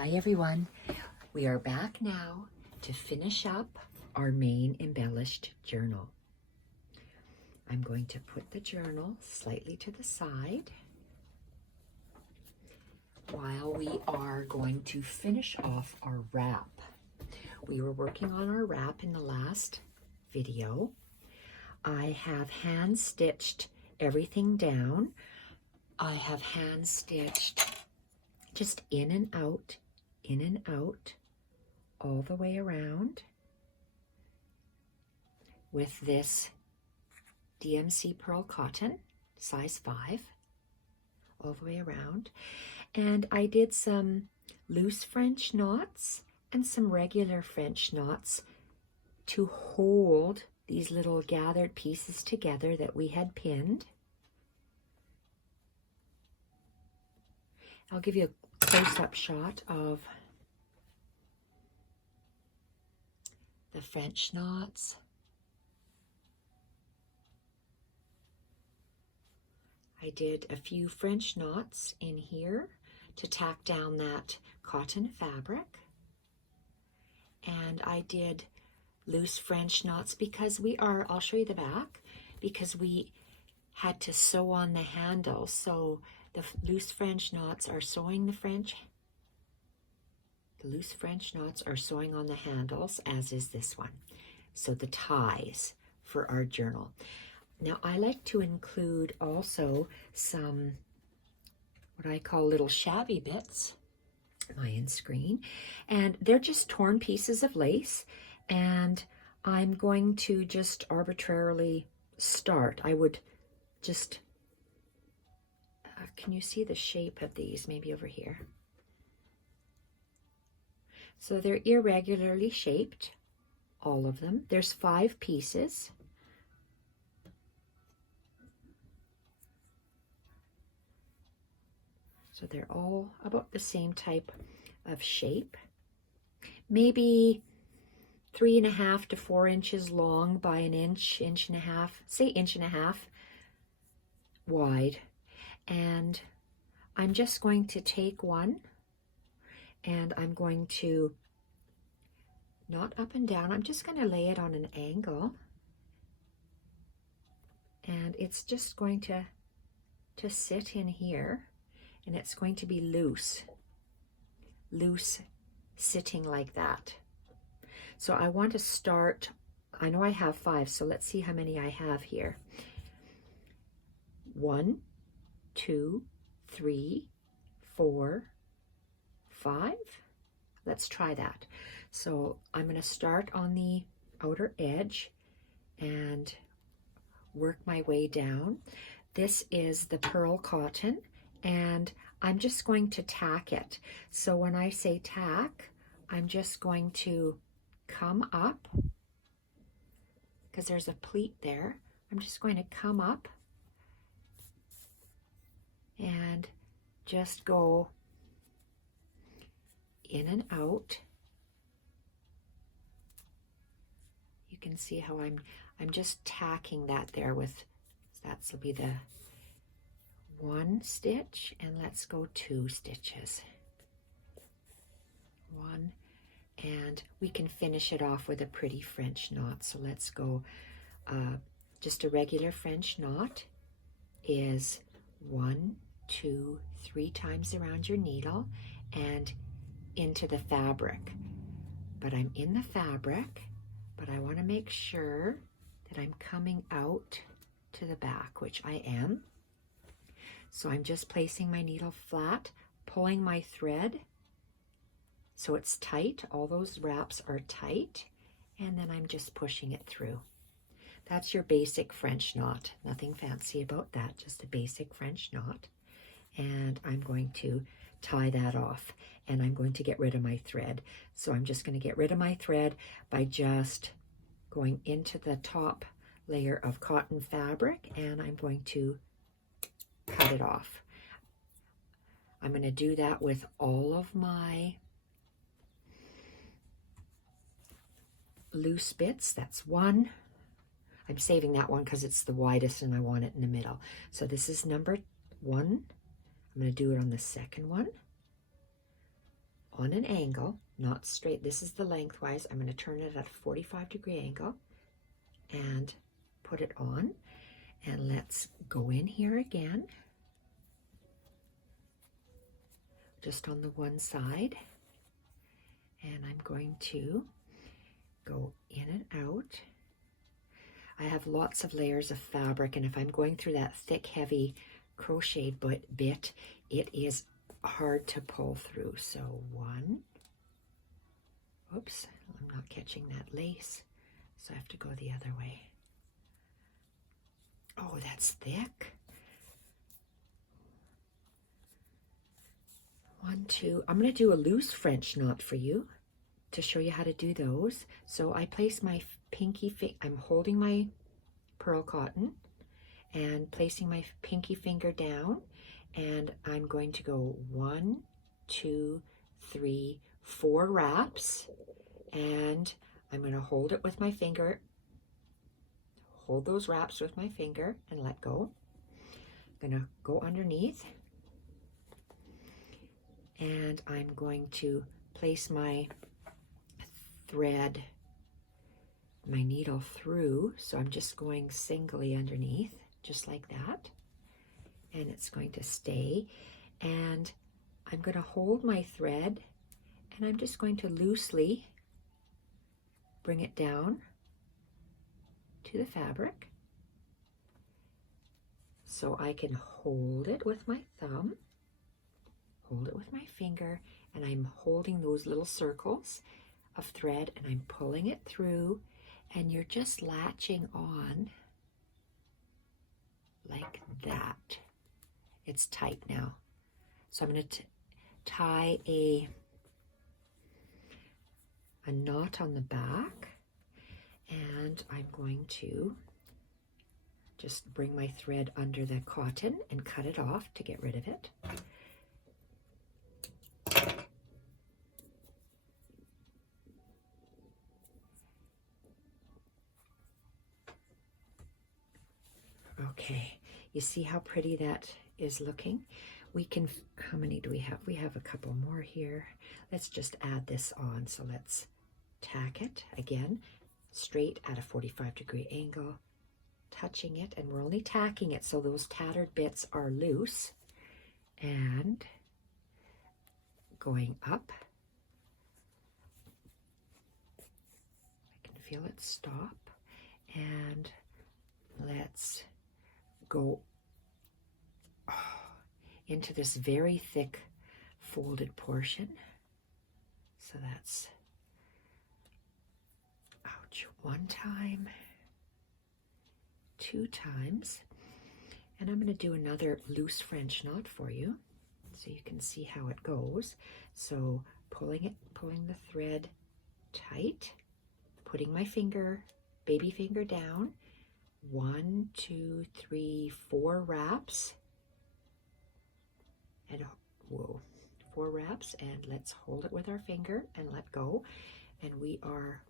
Hi everyone, we are back now to finish up our main embellished journal. I'm going to put the journal slightly to the side while we are going to finish off our wrap. We were working on our wrap in the last video. I have hand stitched everything down. I have hand stitched just in and out, all the way around with this DMC pearl cotton, size 5, all the way around. And I did some loose French knots and some regular French knots to hold these little gathered pieces together that we had pinned. I'll give you a close-up shot of the French knots. I did a few French knots in here to tack down that cotton fabric. And I did loose French knots because I'll show you the back, because we had to sew on the handle. So the loose French knots are sewing the loose French knots are sewing on the handles, as is this one. So the ties for our journal. Now I like to include also some what I call little shabby bits, my end screen, and they're just torn pieces of lace, and I'm going to just arbitrarily start. I would just can you see the shape of these? Maybe over here. So they're irregularly shaped, all of them. There's 5 pieces. So they're all about the same type of shape. Maybe 3.5 to 4 inches long by an inch, inch and a half, say inch and a half wide. And I'm just going to take one and I'm going to, not up and down, I'm just going to lay it on an angle. And it's just going to sit in here, and it's going to be loose sitting like that. So I want to start, I know I have 5, so let's see how many I have here. 1, 2, 3, 4, 5. Let's try that. So I'm going to start on the outer edge and work my way down. This is the pearl cotton, and I'm just going to tack it. So when I say tack, I'm just going to come up, because there's a pleat there. I'm just going to come up and just go in and out. You can see how I'm just tacking that there with, that will be the 1 stitch, and let's go 2 stitches. 1, and we can finish it off with a pretty French knot. So let's go, just a regular French knot is 1, 2, 3 times around your needle and into the fabric. But I'm in the fabric, but I want to make sure that I'm coming out to the back, which I am. So I'm just placing my needle flat, pulling my thread so it's tight. All those wraps are tight, and then I'm just pushing it through. That's your basic French knot. Nothing fancy about that, just a basic French knot. And I'm going to tie that off, and I'm going to get rid of my thread. So I'm just going to get rid of my thread by just going into the top layer of cotton fabric, and I'm going to cut it off. I'm going to do that with all of my loose bits. That's 1. I'm saving that one because it's the widest and I want it in the middle. So this is number 1. I'm going to do it on the second one. on an angle, not straight. This is the lengthwise. I'm going to turn it at a 45-degree angle and put it on. And let's go in here again, just on the one side. And I'm going to go in and out. I have lots of layers of fabric, and if I'm going through that thick, heavy crochet bit, it is hard to pull through. So one, oops, I'm not catching that lace, so I have to go the other way. Oh, that's thick. One, two, I'm going to do a loose French knot for you to show you how to do those. So I place my I'm holding my pearl cotton and placing my pinky finger down, and I'm going to go 1, 2, 3, 4 wraps, and I'm going to hold it with my finger, hold those wraps with my finger and let go. I'm going to go underneath, and I'm going to place my thread, my needle through, so I'm just going singly underneath, just like that, and it's going to stay, and I'm going to hold my thread, and I'm just going to loosely bring it down to the fabric so I can hold it with my thumb, hold it with my finger, and I'm holding those little circles of thread, and I'm pulling it through, and you're just latching on like that. It's tight now. So I'm going to tie a knot on the back, and I'm going to just bring my thread under the cotton and cut it off to get rid of it. Okay, you see how pretty that is looking? We can, how many do we have? We have a couple more here. Let's just add this on. So let's tack it again, straight at a 45-degree angle, touching it, and we're only tacking it so those tattered bits are loose, and going up. I can feel it stop, and let's go into this very thick folded portion. So that's, ouch, 1 time, 2 times, and I'm going to do another loose French knot for you so you can see how it goes. So pulling the thread tight, putting my finger, baby finger down, 1, 2, 3, 4 wraps, and whoa, 4 wraps, and let's hold it with our finger and let go, and we are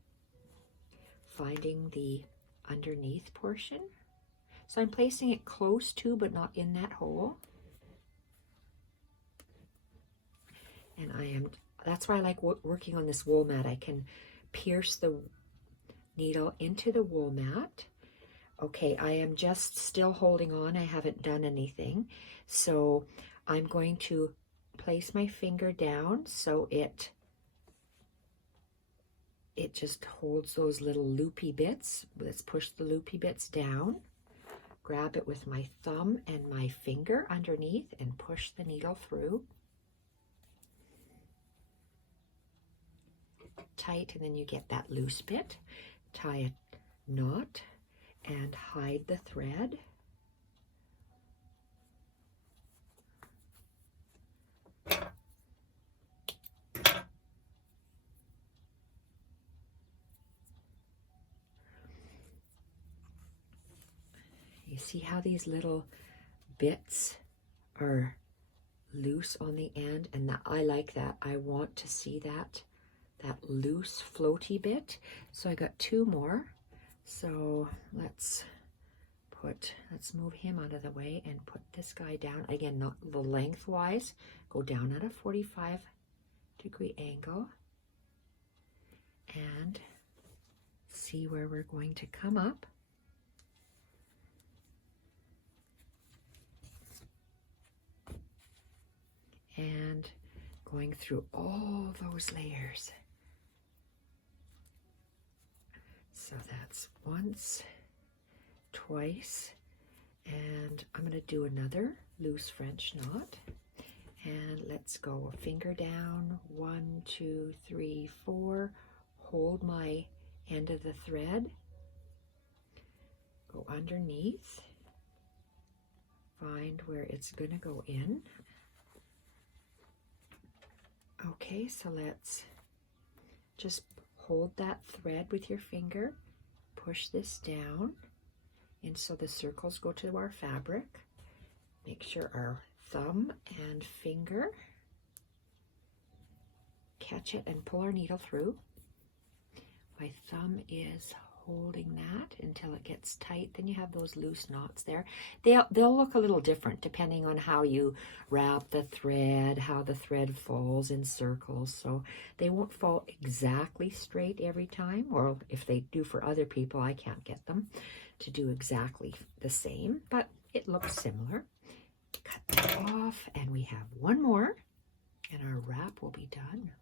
finding the underneath portion. So I'm placing it close to, but not in that hole, and that's why I like working on this wool mat. I can pierce the needle into the wool mat. Okay, I am just still holding on. I haven't done anything. So I'm going to place my finger down so it just holds those little loopy bits. Let's push the loopy bits down. Grab it with my thumb and my finger underneath and push the needle through. Tight, and then you get that loose bit. Tie a knot and hide the thread. You see how these little bits are loose on the end, and that, I like that. I want to see that loose floaty bit. So I got 2 more. So let's move him out of the way and put this guy down. Again, not the lengthwise, go down at a 45 degree angle and see where we're going to come up. And going through all those layers. So that's once, twice, and I'm going to do another loose French knot. And let's go finger down, 1, 2, 3, 4, hold my end of the thread, go underneath, find where it's going to go in. Okay, so let's just hold that thread with your finger, push this down, and so the circles go to our fabric. Make sure our thumb and finger catch it and pull our needle through. My thumb is holding that until it gets tight. Then you have those loose knots there. They'll look a little different depending on how you wrap the thread, how the thread falls in circles. So they won't fall exactly straight every time, or if they do for other people, I can't get them to do exactly the same, but it looks similar. Cut that off, and we have one more, and our wrap will be done.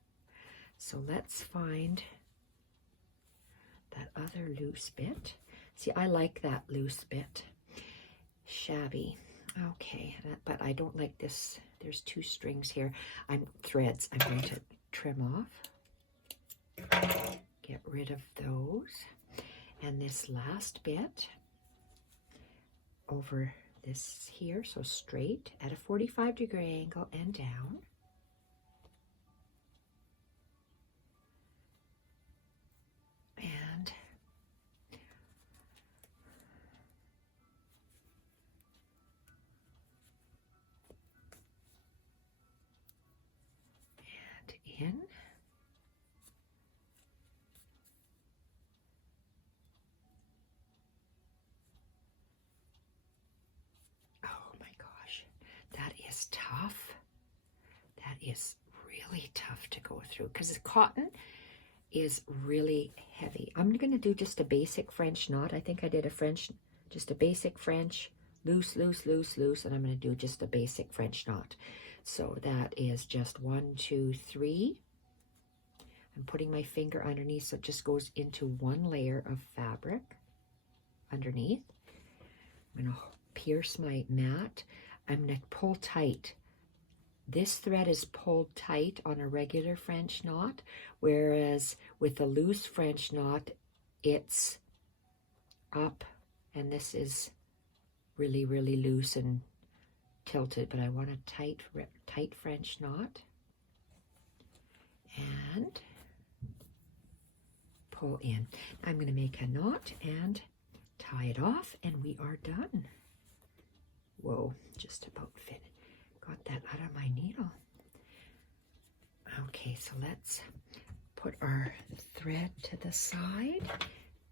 So let's find that other loose bit. See, I like that loose bit. Shabby. Okay, but I don't like this. There's 2 strings here. Threads. I'm going to trim off. Get rid of those. And this last bit over this here, so straight at a 45-degree angle and down. In. Oh my gosh, that is tough. That is really tough to go through because the cotton is really heavy. I'm going to do just a basic French knot. I think I did just a basic French, loose, loose, loose, loose, and I'm going to do just a basic French knot. So that is just 1, 2, 3. I'm putting my finger underneath so it just goes into one layer of fabric underneath. I'm going to pierce my mat. I'm going to pull tight. This thread is pulled tight on a regular French knot, whereas with a loose French knot, it's up, and this is really, really loose and tilted, but I want a tight French knot. And pull in. I'm going to make a knot and tie it off, and we are done. Whoa, just about fit. Got that out of my needle. Okay, so let's put our thread to the side,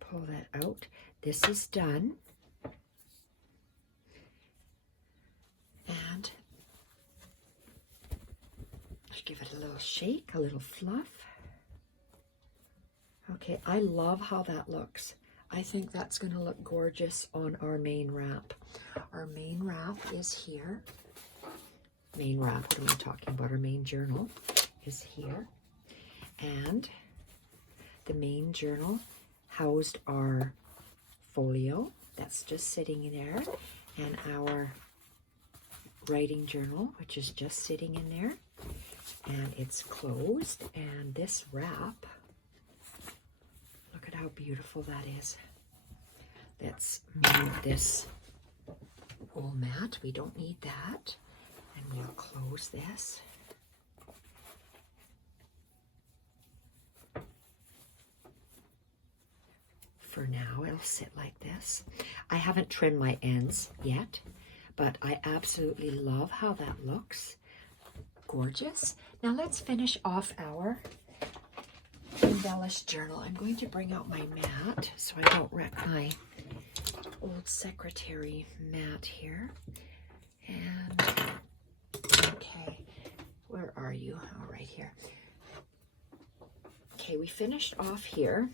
pull that out. This is done. And give it a little shake, a little fluff. Okay, I love how that looks. I think that's going to look gorgeous on our main wrap. Our main wrap is here. Main wrap, what am I talking about? Our main journal is here. And the main journal housed our folio. That's just sitting in there. And our writing journal, which is just sitting in there. And it's closed. And this wrap, look at how beautiful that is. Let's move this whole mat. We don't need that. And we'll close this. For now, it'll sit like this. I haven't trimmed my ends yet, but I absolutely love how that looks. Gorgeous. Now let's finish off our embellished journal. I'm going to bring out my mat so I don't wreck my old secretary mat here. And okay, where are you? Oh, right here. Okay, we finished off here.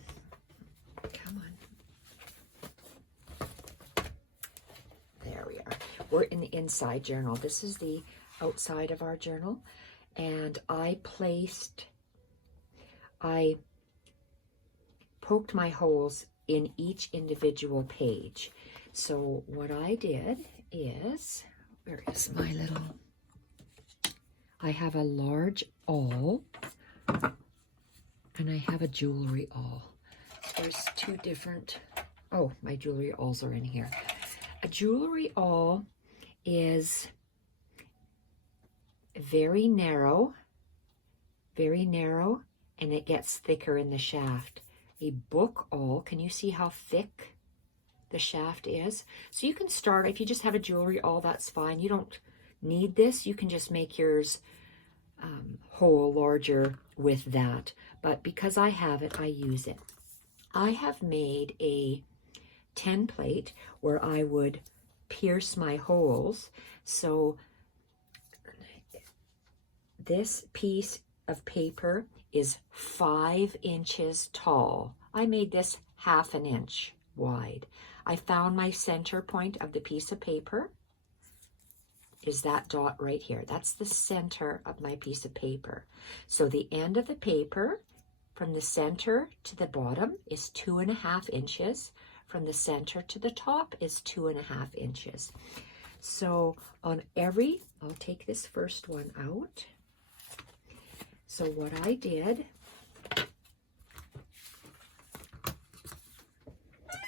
Come on. There we are. We're in the inside journal. This is the outside of our journal. And I poked my holes in each individual page. So what I did is, where is my little, I have a large awl and I have a jewelry awl. There's two different, oh, my jewelry awls are in here. A jewelry awl is very narrow, and it gets thicker in the shaft. A book awl, can you see how thick the shaft is? So you can start, if you just have a jewelry awl, that's fine. You don't need this. You can just make yours hole larger with that. But because I have it, I use it. I have made a template where I would pierce my holes. So this piece of paper is 5 inches tall. I made this 1/2 inch wide. I found my center point of the piece of paper is that dot right here. That's the center of my piece of paper. So the end of the paper from the center to the bottom is 2.5 inches. From the center to the top is 2.5 inches. So on every, I'll take this first one out. So what I did,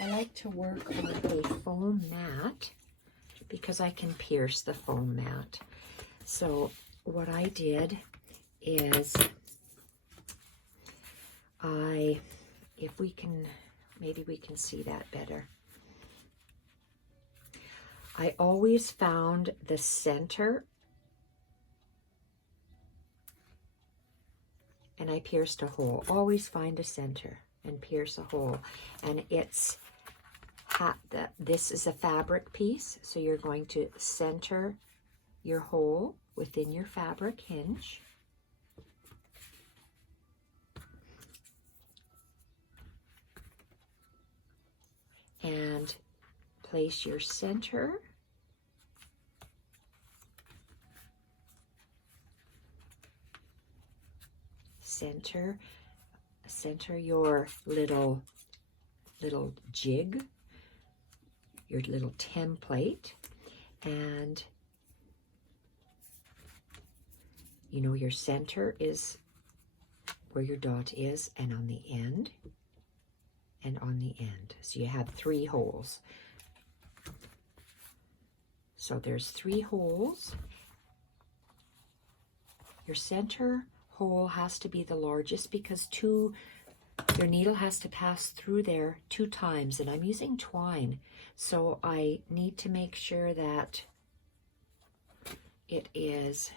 I like to work on a foam mat because I can pierce the foam mat. So what I did is if we can, maybe we can see that better. I always found the center and I pierced a hole. Always find a center and pierce a hole. And it's this is a fabric piece, so you're going to center your hole within your fabric hinge. And place your center center your little jig, your little template, and you know your center is where your dot is, and on the end, and on the end. So you have 3 holes. So there's 3 holes. Your center hole has to be the largest because your needle has to pass through there 2 times, and I'm using twine, so I need to make sure that it is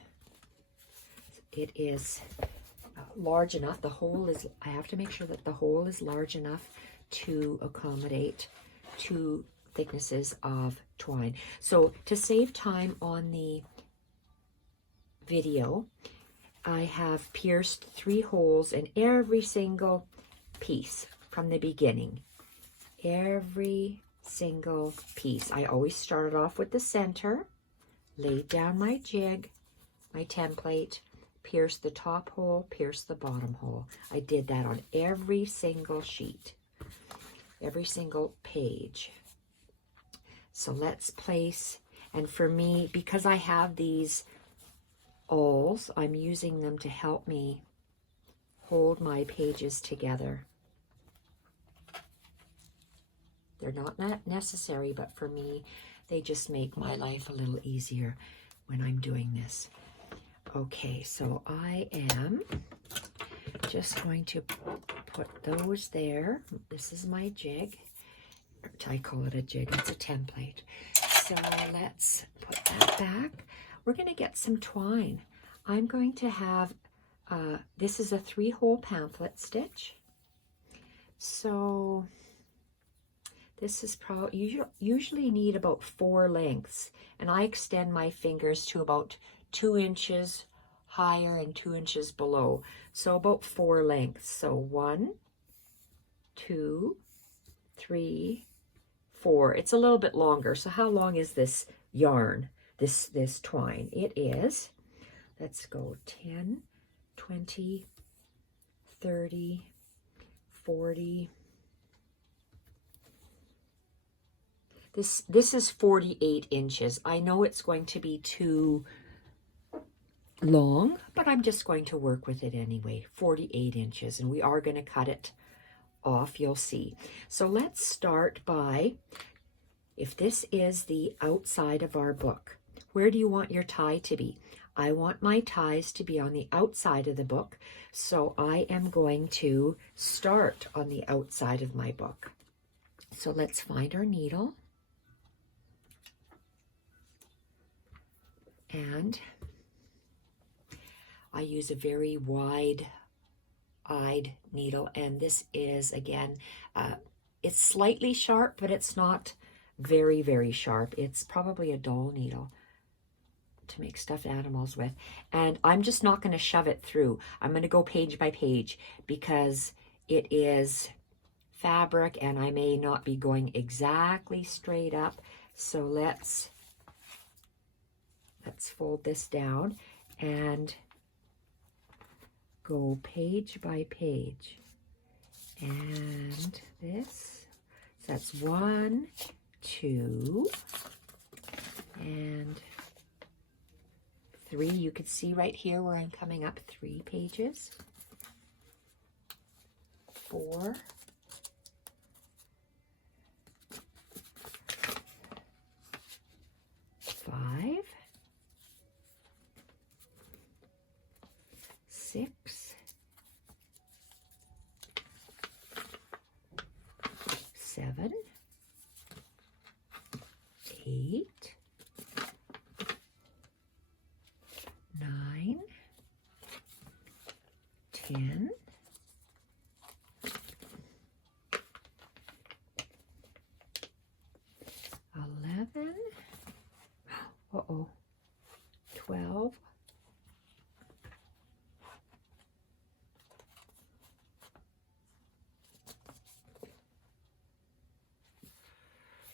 large enough. I have to make sure that the hole is large enough to accommodate 2 thicknesses of twine. So to save time on the video, I have pierced 3 holes in every single piece from the beginning. Every single piece. I always started off with the center, laid down my jig, my template, pierced the top hole, pierced the bottom hole. I did that on every single sheet, every single page. So let's place, and for me, because I have these awls, I'm using them to help me hold my pages together. They're not necessary, but for me, they just make my life a little easier when I'm doing this. Okay, so I am just going to put those there. This is my jig. I call it a jig, it's a template. So let's put that back. We're going to get some twine. I'm going to have, this is a 3-hole pamphlet stitch. So this is probably, you usually need about 4 lengths. And I extend my fingers to about 2 inches higher and 2 inches below. So about 4 lengths. So 1, 2, 3, 4. It's a little bit longer. So how long is this yarn, this twine? It is, let's go 10, 20, 30, 40. This is 48 inches. I know it's going to be too long, but I'm just going to work with it anyway. 48 inches, and we are going to cut it off, you'll see. So let's start by, if this is the outside of our book, where do you want your tie to be? I want my ties to be on the outside of the book, so I am going to start on the outside of my book. So let's find our needle. And I use a very wide-eyed needle, and this is, again, it's slightly sharp, but it's not very, very sharp. It's probably a dull needle to make stuffed animals with. And I'm just not going to shove it through. I'm going to go page by page because it is fabric and I may not be going exactly straight up. So let's fold this down and go page by page. And this, so that's 1, 2, and 3. You can see right here where I'm coming up 3 pages. 4. 5. 6. 7. 8. 9. 10. 11. Uh-oh. 12.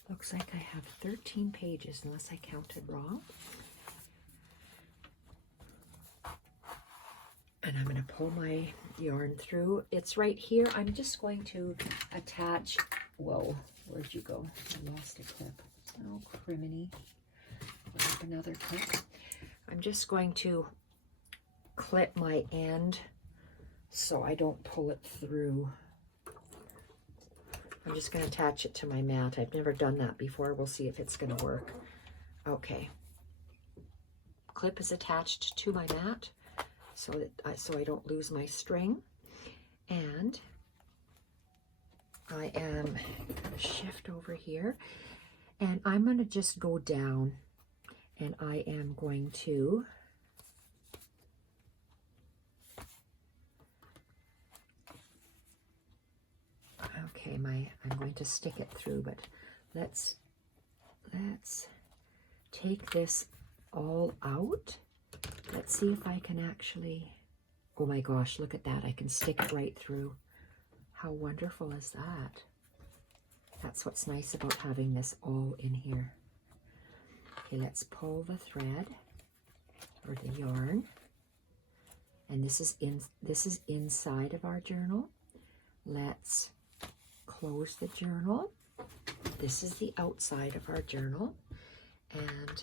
Looks like I have 13 pages, unless I counted wrong. And I'm going to pull my yarn through. It's right here. I'm just going to attach, whoa, where'd you go? I lost a clip. Oh, criminy. Grab another clip. I'm just going to clip my end so I don't pull it through. I'm just going to attach it to my mat. I've never done that before. We'll see if it's going to work. Okay. Clip is attached to my mat so I don't lose my string. And I am going to shift over here. And I'm going to just go down. And I am going to okay, I'm going to stick it through, but let's take this all out. Let's see if I can actually, oh my gosh, look at that. I can stick it right through. How wonderful is that? That's what's nice about having this all in here. Okay, let's pull the thread or the yarn. And this is inside of our journal. Let's close the journal. This is the outside of our journal. And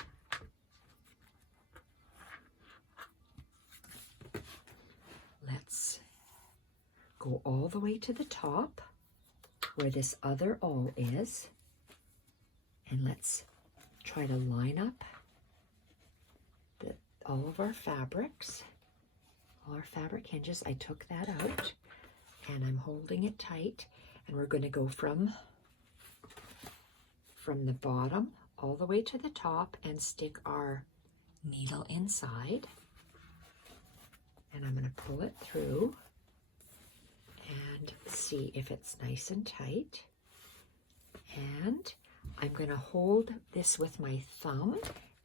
let's go all the way to the top where this other awl is. And let's try to line up all of our fabrics, all our fabric hinges. I took that out and I'm holding it tight. And we're going to go from the bottom all the way to the top and stick our needle inside. And I'm going to pull it through and see if it's nice and tight. And I'm going to hold this with my thumb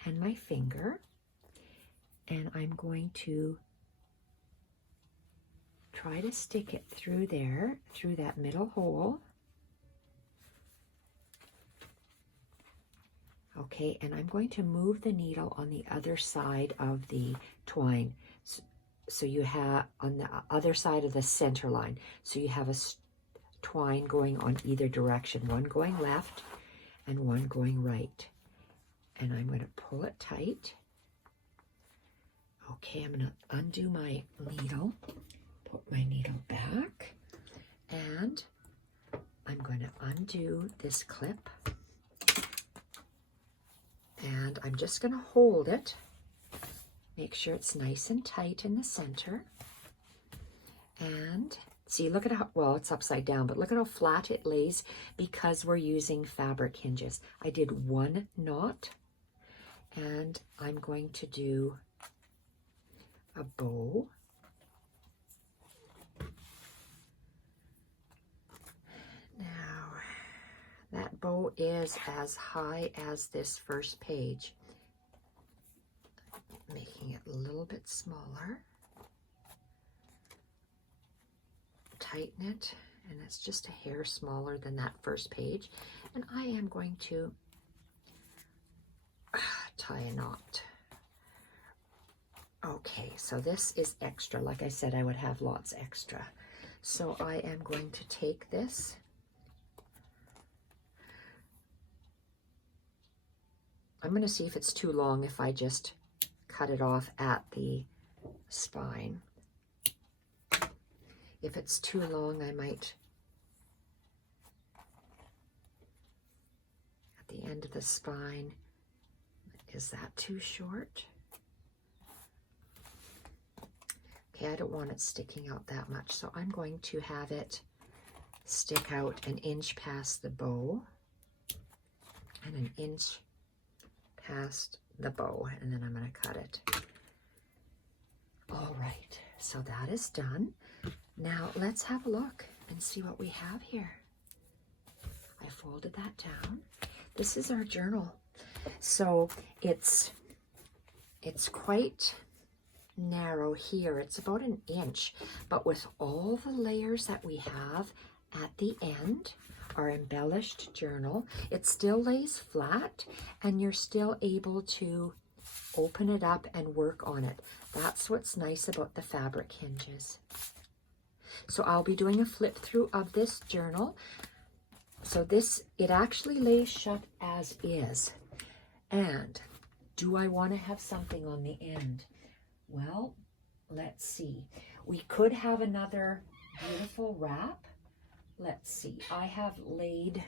and my finger. and I'm going to try to stick it through there, through that middle hole. Okay, and I'm going to move the needle on the other side of the twine. So you have on the other side of the center line. So you have a twine going on either direction, one going left and one going right. And I'm going to pull it tight. Okay, I'm going to undo my needle, put my needle back, and I'm going to undo this clip. And I'm just going to hold it, make sure it's nice and tight in the center. And see, look at how, well, it's upside down, but look at how flat it lays because we're using fabric hinges. I did one knot, and I'm going to do a bow. Now, that bow is as high as this first page, making it a little bit smaller. Tighten it, and it's just a hair smaller than that first page. And I am going to tie a knot. Okay, so this is extra. Like I said, I would have lots extra. So I am going to take this. I'm going to see if it's too long if I just cut it off at the spine. If it's too long, I might, at the end of the spine, is that too short? Okay, I don't want it sticking out that much, so I'm going to have it stick out an inch past the bow and an inch past the bow, and then I'm going to cut it. All right, so that is done. Now let's have a look and see what we have here. I folded that down. This is our journal. So it's quite narrow here. It's about an inch, but with all the layers that we have at the end, our embellished journal, it still lays flat and you're still able to open it up and work on it. That's what's nice about the fabric hinges. So I'll be doing a flip through of this journal. So this, it actually lays shut as is. And do I want to have something on the end? Well, let's see. We could have another beautiful wrap. Let's see. I have laid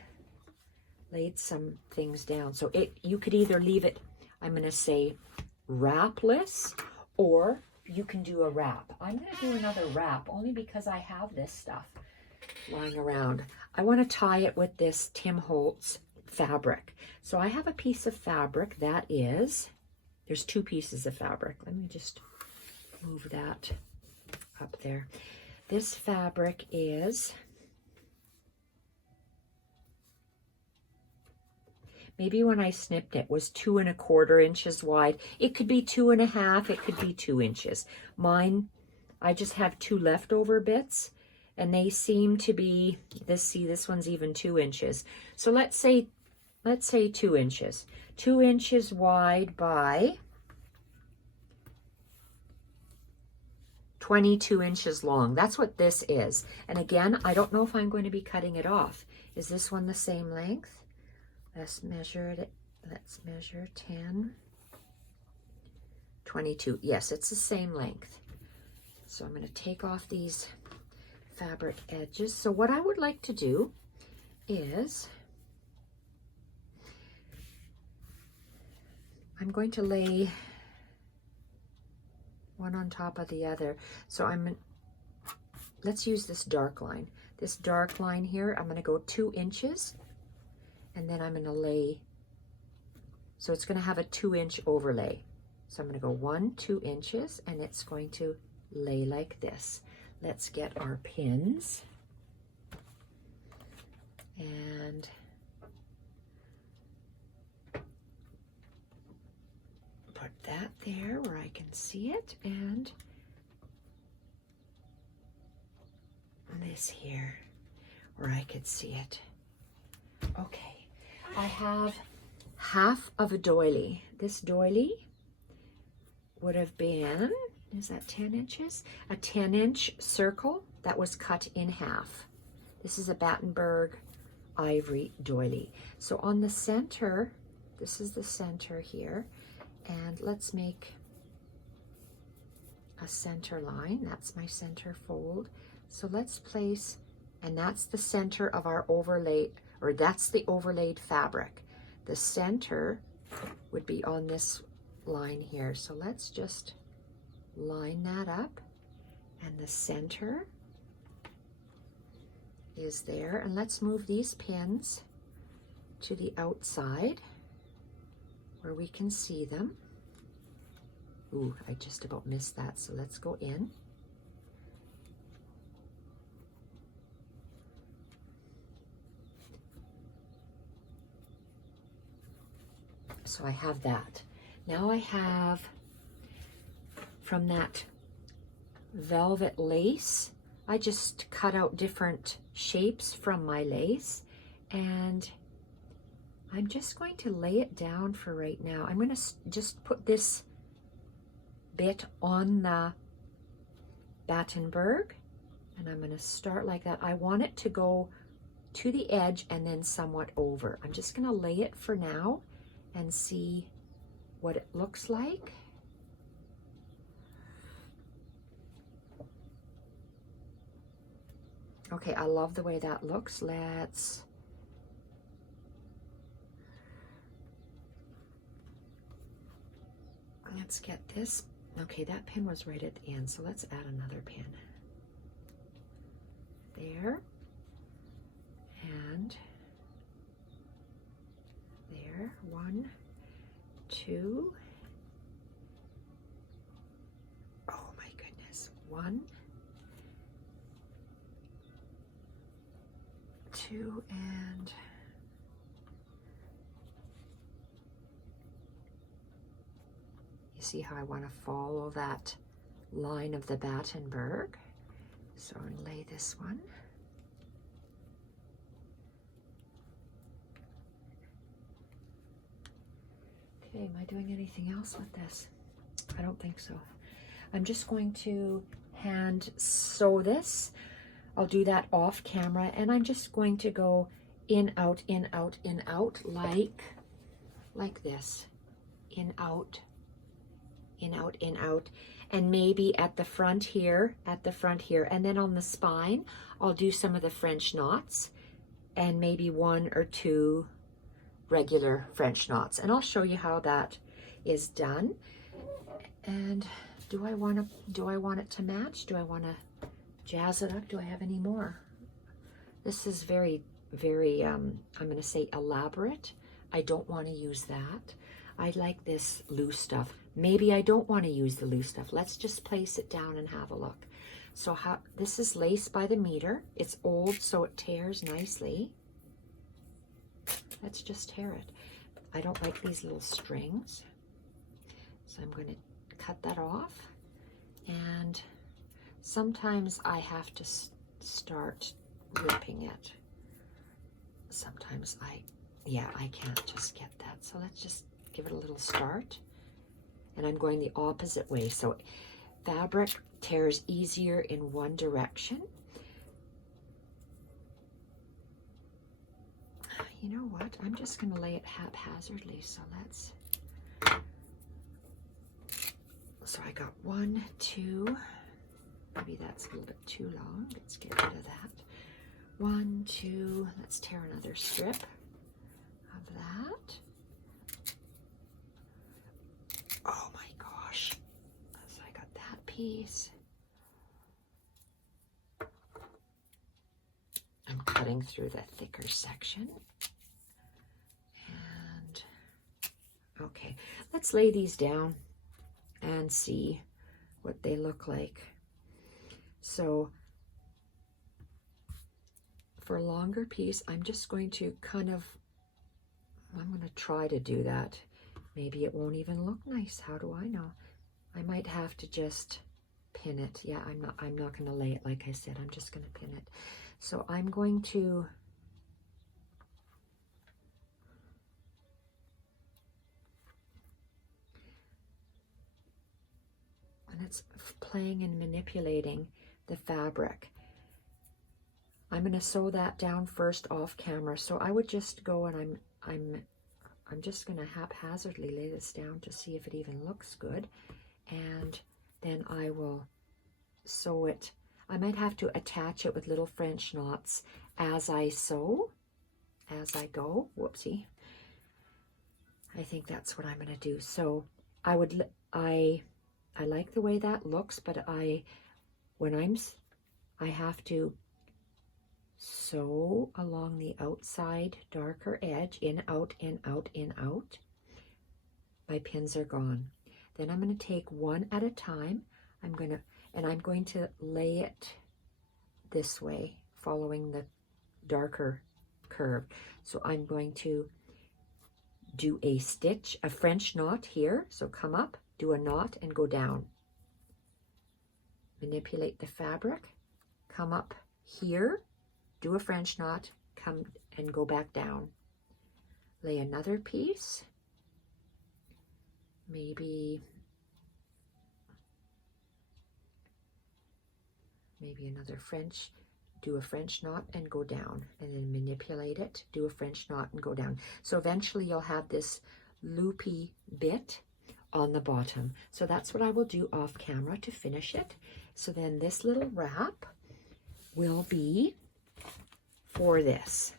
some things down. So you could either leave it, I'm going to say wrapless, or you can do a wrap. I'm going to do another wrap only because I have this stuff lying around. I want to tie it with this Tim Holtz fabric. So I have a piece of fabric that is, there's two pieces of fabric. Let me just move that up there. This fabric is, maybe when I snipped it was 2 1/4 inches wide. It could be 2 1/2, it could be 2 inches. Mine, I just have 2 leftover bits and they seem to be, this one's even 2 inches. So let's say 2 inches. 2 inches wide by 22 inches long. That's what this is. And again, I don't know if I'm going to be cutting it off. Is this one the same length? Let's measure it. Let's measure 10, 22. Yes, it's the same length. So I'm going to take off these fabric edges. So what I would like to do is I'm going to lay one on top of the other. So let's use this dark line. This dark line here, I'm going to go 2 inches and then I'm going to lay, so it's going to have a 2-inch overlay. So I'm going to go 2 inches and it's going to lay like this. Let's get our pins and put put that there where I can see it, and this here where I could see it. Okay, I have half of a doily. This doily would have been, is that 10 inches? A 10-inch circle that was cut in half. This is a Battenberg ivory doily. So on the center, this is the center here, and let's make a center line. That's my center fold. So let's place, and that's the center of our overlay, or that's the overlaid fabric. The center would be on this line here. So let's just line that up, and the center is there. And let's move these pins to the outside where we can see them. Ooh, I just about missed that, so let's go in. So I have that. Now I have, from that velvet lace, I just cut out different shapes from my lace, and I'm just going to lay it down for right now. I'm going to just put this bit on the Battenberg, and I'm going to start like that. I want it to go to the edge and then somewhat over. I'm just going to lay it for now and see what it looks like. Okay, I love the way that looks. Let's get this. Okay, that pin was right at the end, so let's add another pin. There. And there. 1, 2. Oh my goodness. 1, 2, and you see how I want to follow that line of the Battenberg. So I'm going to lay this one. Okay, am I doing anything else with this? I don't think so. I'm just going to hand sew this. I'll do that off camera, and I'm just going to go in, out, in, out, in, out, like this. In, out, in, out, in, out. And maybe at the front here, and then on the spine, I'll do some of the French knots, and maybe 1 or 2 regular French knots, and I'll show you how that is done. And do I want it to match? Do I want to jazz it up? Do I have any more? This is very, very I'm going to say elaborate. I don't want to use that. I like this loose stuff. Maybe I don't want to use the loose stuff. Let's just place it down and have a look. So this is lace by the meter. It's old, so it tears nicely. Let's just tear it. I don't like these little strings, so I'm going to cut that off. And sometimes I have to start ripping it. Sometimes I can't just get that. So let's just give it a little start. And I'm going the opposite way. So fabric tears easier in one direction. You know what? I'm just going to lay it haphazardly. So I got 1, 2. Maybe that's a little bit too long. Let's get rid of that. 1, 2. Let's tear another strip of that. Oh my gosh. So I got that piece. I'm cutting through the thicker section. And okay, let's lay these down and see what they look like. So for a longer piece, I'm just going to I'm going to try to do that Maybe it won't even look nice. How do I know? I might have to just pin it. Yeah, I'm not going to lay it like I said. I'm just going to pin it. So I'm going to and it's playing and manipulating the fabric. I'm going to sew that down first off camera. So I would just go and I'm just going to haphazardly lay this down to see if it even looks good. And then I will sew it. I might have to attach it with little French knots as I sew, as I go. Whoopsie. I think that's what I'm going to do. So I like the way that looks, but I have to sew along the outside darker edge, in, out, in, out, in, out. My pins are gone. Then I'm going to take one at a time. I'm going to lay it this way, following the darker curve. So I'm going to do a stitch, a French knot here. So come up, do a knot and go down. Manipulate the fabric, come up here, do a French knot, come and go back down. Lay another piece, maybe another French, do a French knot and go down, and then manipulate it, do a French knot and go down. So eventually you'll have this loopy bit on the bottom. So that's what I will do off camera to finish it. So then this little wrap will be for this.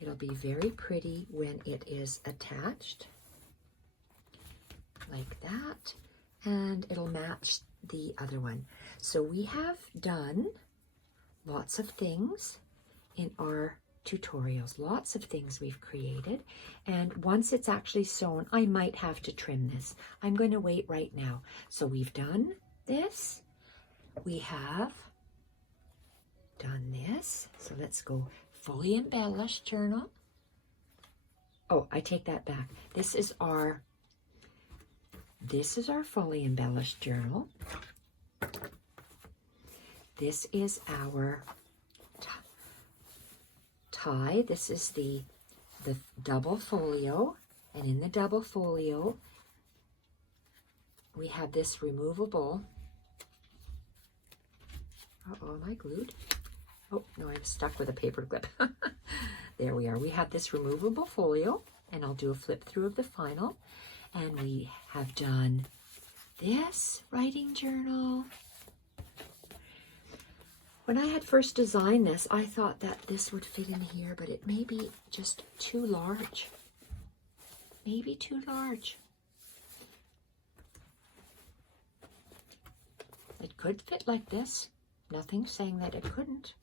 It'll be very pretty when it is attached, like that, and it'll match the other one. So we have done lots of things in our tutorials, lots of things we've created, and once it's actually sewn, I might have to trim this. I'm going to wait right now. So we've done this, we have done this, so let's go fully embellished journal. Oh, I take that back. This is our fully embellished journal. This is our tie. This is the double folio, and in the double folio we have this removable. Uh-oh, am I glued? Oh, no, I'm stuck with a paper clip. There we are. We have this removable folio, and I'll do a flip through of the final. And we have done this writing journal. When I had first designed this, I thought that this would fit in here, but it may be just too large. Maybe too large. It could fit like this. Nothing saying that it couldn't.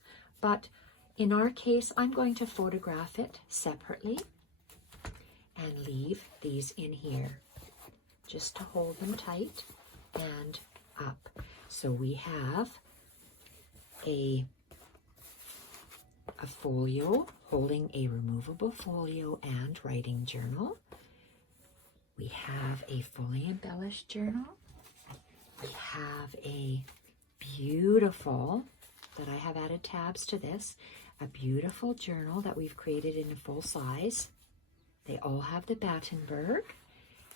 But in our case, I'm going to photograph it separately and leave these in here just to hold them tight and up. So we have a folio holding a removable folio and writing journal. We have a fully embellished journal. We have a beautiful, that I have added tabs to this, a beautiful journal that we've created in full size. They all have the Battenberg,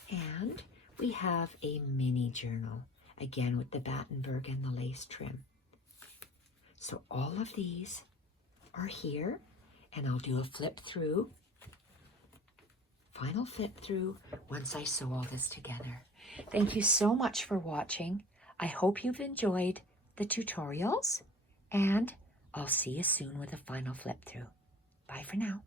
and we have a mini journal, again with the Battenberg and the lace trim. So all of these are here, and I'll do a flip through, final flip through, once I sew all this together. Thank you so much for watching. I hope you've enjoyed the tutorials, and I'll see you soon with a final flip through. Bye for now.